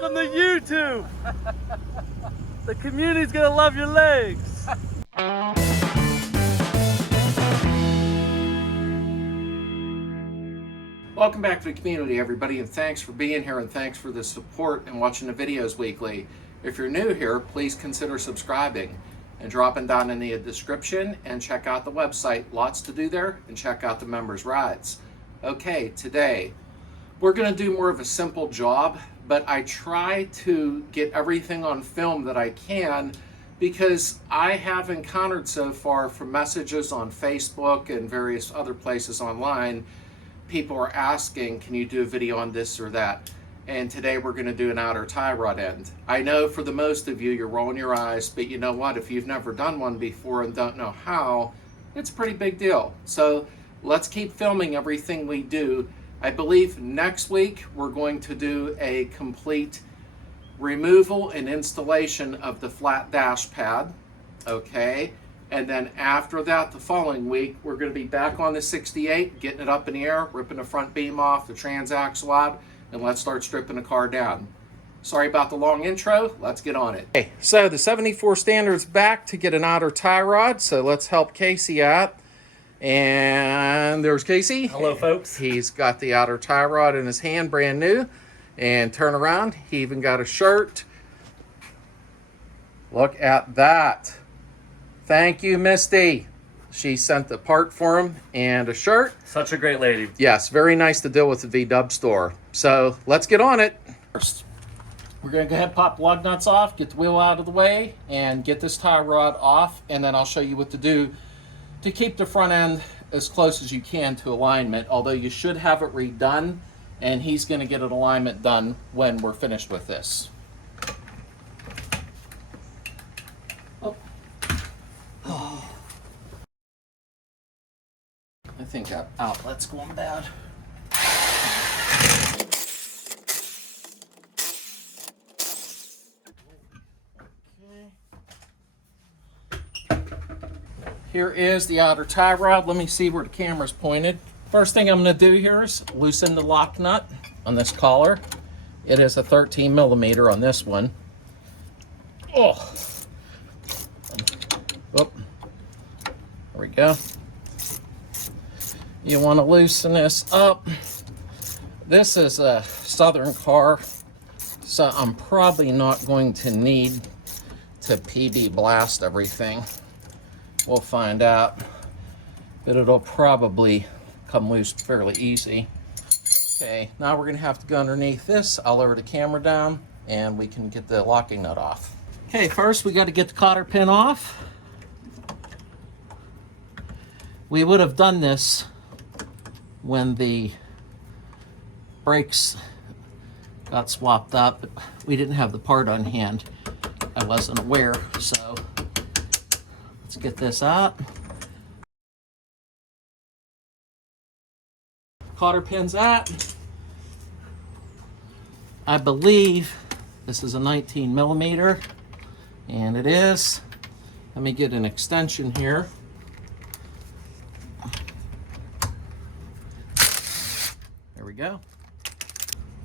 welcome to YouTube. The community's gonna love your legs. Welcome back to the community, everybody, and thanks for being here and thanks for the support and watching the videos weekly. If you're new here, please consider subscribing and dropping down in the description and check out the website. Lots to do there, and check out the members' rides. Okay, today we're going to do more of a simple job, but I try to get everything on film that I can because I have encountered so far from messages on Facebook and various other places online, people are asking, can you do a video on this or that? And today we're going to do an outer tie rod end. I know for the most of you, you're rolling your eyes, but you know what? If you've never done one before and don't know how, it's a pretty big deal. So let's keep filming everything we do. I believe next week we're going to do a complete removal and installation of the flat dash pad, okay? And then after that, the following week, we're going to be back on the 68, getting it up in the air, ripping the front beam off, the transaxle out, and let's start stripping the car down. Sorry about the long intro, let's get on it. Okay, so the 74 Standard's back to get an outer tie rod, so let's help Casey out. And there's Casey. Hello, folks. He's got the outer tie rod in his hand, brand new. And turn around, he even got a shirt. Look at that. Thank you, Misty. She sent the part for him and a shirt. Such a great lady. Yes, very nice to deal with the VW store. So let's get on it. First, we're going to go ahead and pop lug nuts off, get the wheel out of the way, and get this tie rod off. And then I'll show you what to do to keep the front end as close as you can to alignment, although you should have it redone, and he's going to get an alignment done when we're finished with this. Oh. I think that outlet's going bad. Here is the outer tie rod. Let me see where the camera's pointed. First thing I'm going to do here is loosen the lock nut on this collar. It is a 13 millimeter on this one. Oh, there we go. You want to loosen this up. This is a Southern car, so I'm probably not going to need to PB blast everything. We'll find out, but it'll probably come loose fairly easy. Okay, now we're going to have to go underneath this. I'll lower the camera down and we can get the locking nut off. Okay, first we got to get the cotter pin off. We would have done this when the brakes got swapped up, but we didn't have the part on hand. I wasn't aware, so let's get this out. Cotter pin's at. I believe this is a 19 millimeter, and it is. Let me get an extension here. There we go.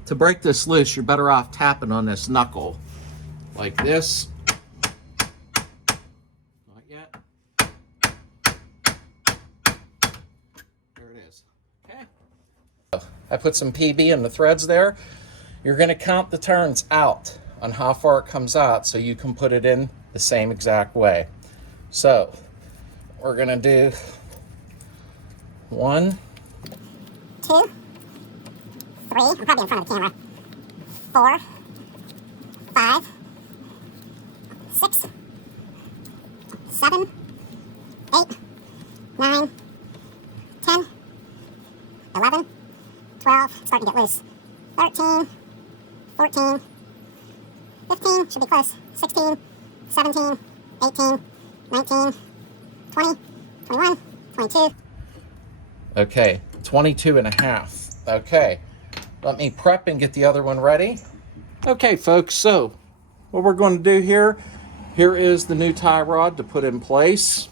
To break this loose, you're better off tapping on this knuckle like this. Not yet. There it is. Okay. I put some PB in the threads there. You're going to count the turns out on how far it comes out so you can put it in the same exact way. So we're going to do 1, 2, 3, I'm probably in front of the camera, 4, 5, 6, 7, 8, 9, 10, 11, 12, starting to get loose, 13, 14, 15, should be close, 16, 17, 18, 19, 20, 21, 22. Okay, 22 and a half. Okay, let me prep and get the other one ready. Okay, folks, so what we're going to do here is the new tie rod to put in place.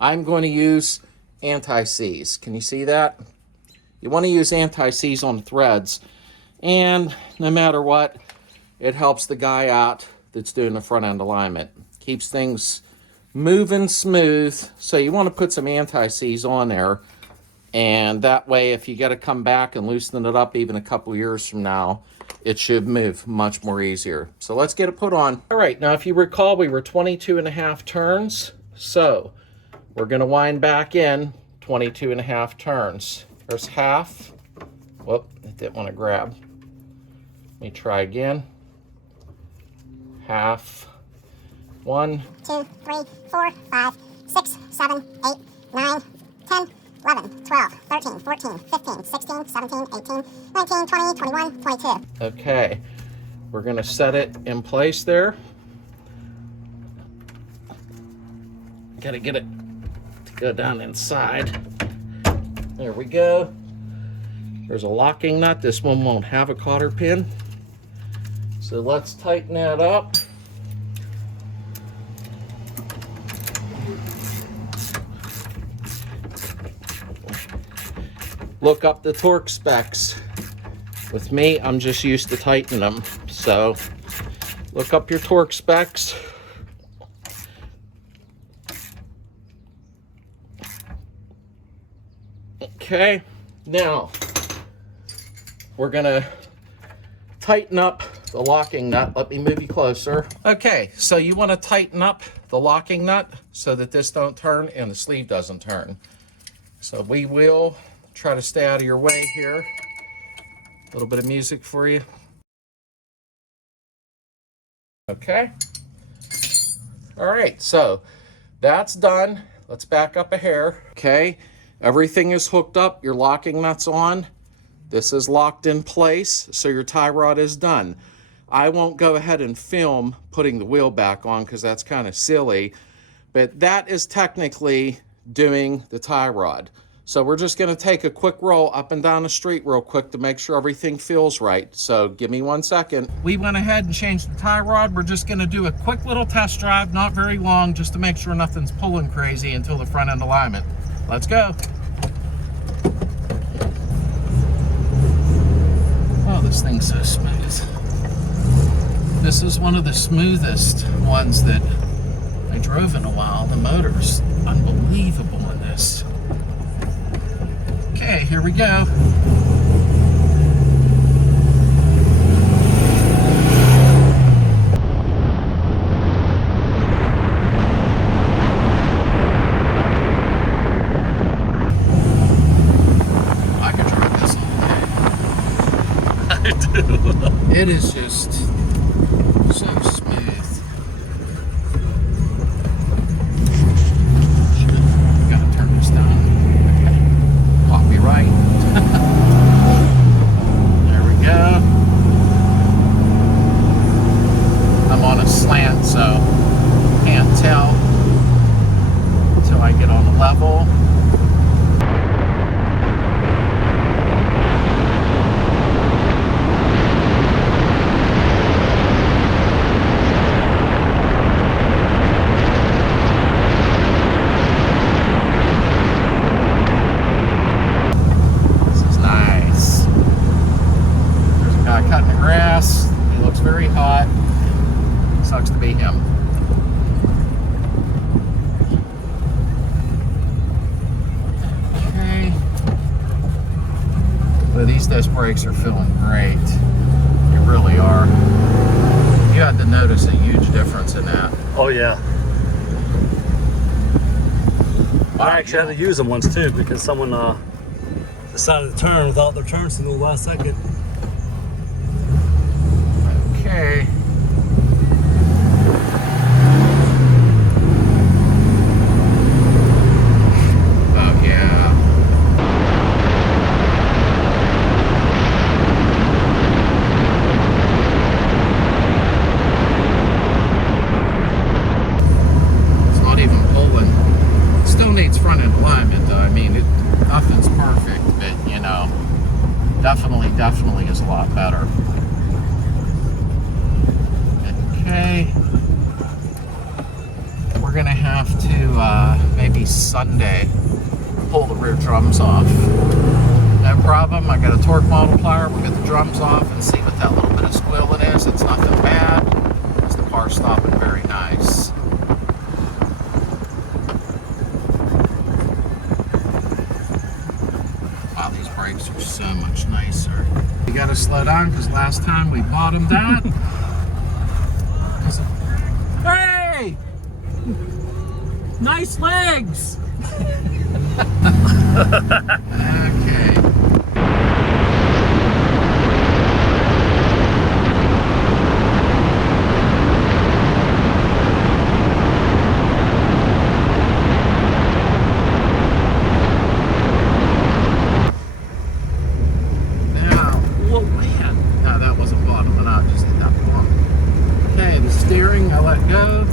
I'm going to use anti-seize. Can you see that? You want to use anti-seize on the threads. And no matter what, it helps the guy out that's doing the front end alignment. Keeps things moving smooth. So you want to put some anti-seize on there. And that way, if you got to come back and loosen it up even a couple years from now, it should move much more easier. So let's get it put on. All right, now if you recall, we were 22.5 turns. So we're going to wind back in 22.5 turns. There's half. Whoop, it didn't want to grab. Let me try again. Half. 1, 2, 3, 4, 5, 6, 7, 8, 9, 10, 11, 12, 13, 14, 15, 16, 17, 18, 19, 20, 21, 22. Okay, we're going to set it in place there. Got to get it to go down inside. There we go. There's a locking nut. This one won't have a cotter pin. So let's tighten that up. Look up the torque specs. With me, I'm just used to tightening them. So look up your torque specs. Okay, now we're gonna tighten up the locking nut. Let me move you closer. Okay, so you wanna tighten up the locking nut so that this don't turn and the sleeve doesn't turn. So we will try to stay out of your way here. A little bit of music for you. Okay. All right, so that's done. Let's back up a hair. Okay, everything is hooked up. Your locking nut's on. This is locked in place, so your tie rod is done. I won't go ahead and film putting the wheel back on because that's kind of silly, but that is technically doing the tie rod. So we're just gonna take a quick roll up and down the street real quick to make sure everything feels right. So give me 1 second. We went ahead and changed the tie rod. We're just gonna do a quick little test drive, not very long, just to make sure nothing's pulling crazy until the front end alignment. Let's go. Oh, this thing's so smooth. This is one of the smoothest ones that I drove in a while. The motor's unbelievable in this. Okay, here we go. I could drive this all day. I do. It is just so smooth. Gotta turn this down. Right. There we go. I'm on a slant, so can't tell until I get on the level. Cutting the grass. He looks very hot. Sucks to be him. Okay. But these disc brakes are feeling great. They really are. You had to notice a huge difference in that. Oh yeah. I actually had to use them once too because someone decided to turn without their turn signal last second. Okay. Oh yeah. It's not even pulling. It still needs front end alignment though. I mean, nothing's perfect, but you know, definitely is a lot better. Okay, we're gonna have to maybe Sunday pull the rear drums off. That problem. I got a torque multiplier. We'll get the drums off and see what that little bit of squealing is. It's nothing bad. Because the car's stopping very nice. Wow, these brakes are so much nicer. You got to slow down because last time we bottomed that. Hey! Nice legs! Okay. Now, whoa, man. No, that wasn't bottoming out, just hit that bump. Okay, the steering, I let go.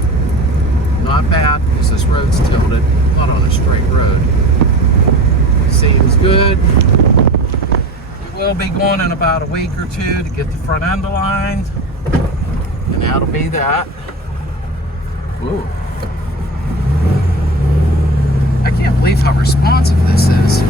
Not bad, because this road's tilted, not on a straight road. Seems good. We will be going in about a week or two to get the front end aligned. And that'll be that. Ooh. I can't believe how responsive this is.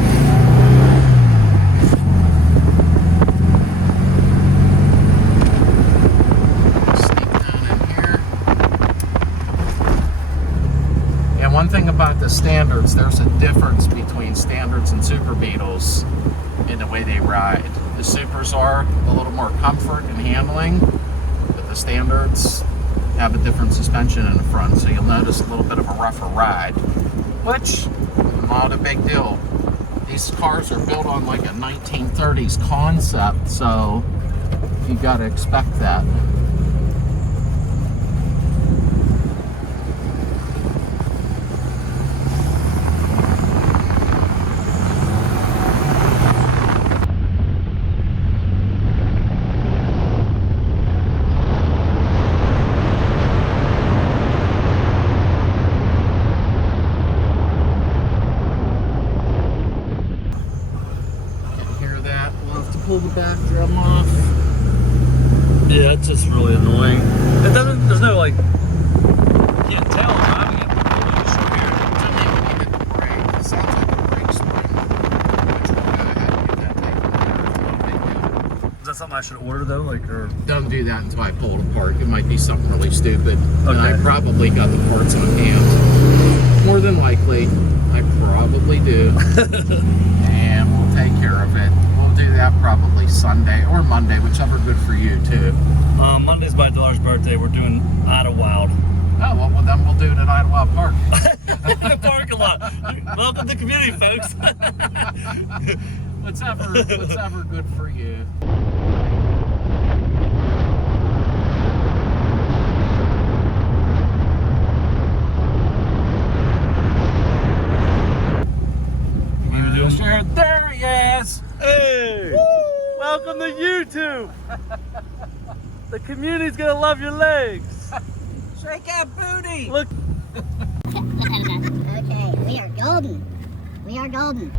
One thing about the standards, there's a difference between standards and Super Beetles in the way they ride. The Supers are a little more comfort and handling, but the standards have a different suspension in the front, so you'll notice a little bit of a rougher ride, which not a big deal. These cars are built on like a 1930s concept, so you got to expect that. Pull the back drum off. Yeah, it's just really annoying. It doesn't, there's no like, you can't tell driving it, but you just show here. It sounds like a brake spring, which we'll go ahead and get that taken care of. No big deal. Is that something I should order though? Like, or? Don't do that until I pull it apart. It might be something really stupid. Okay. And I probably got the parts on hand. More than likely, I probably do. And we'll take care of it. Do that probably Sunday or Monday, whichever good for you too. Monday's my daughter's birthday. We're doing Idlewild. Oh, well then we'll do it at Idlewild Park. In the parking lot. Welcome to the community, folks. Whatever good for you. There he is! Hey! Woo! Welcome to YouTube! The community's gonna love your legs! Shake that booty! Look! Okay, we are golden. We are golden.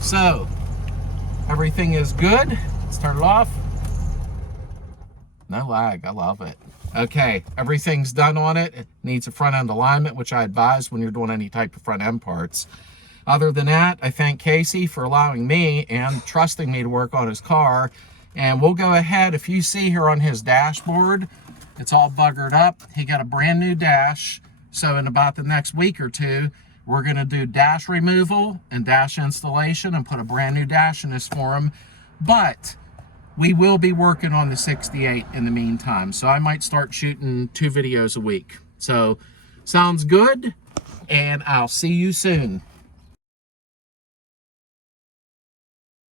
So, everything is good. Let's turn it off. No lag, I love it. Okay, everything's done on it. It needs a front end alignment, which I advise when you're doing any type of front end parts. Other than that, I thank Casey for allowing me and trusting me to work on his car. And we'll go ahead, if you see here on his dashboard, it's all buggered up. He got a brand new dash. So in about the next week or two, we're gonna do dash removal and dash installation and put a brand new dash in this for him. But we will be working on the 68 in the meantime. So I might start shooting 2 videos a week. So sounds good, and I'll see you soon.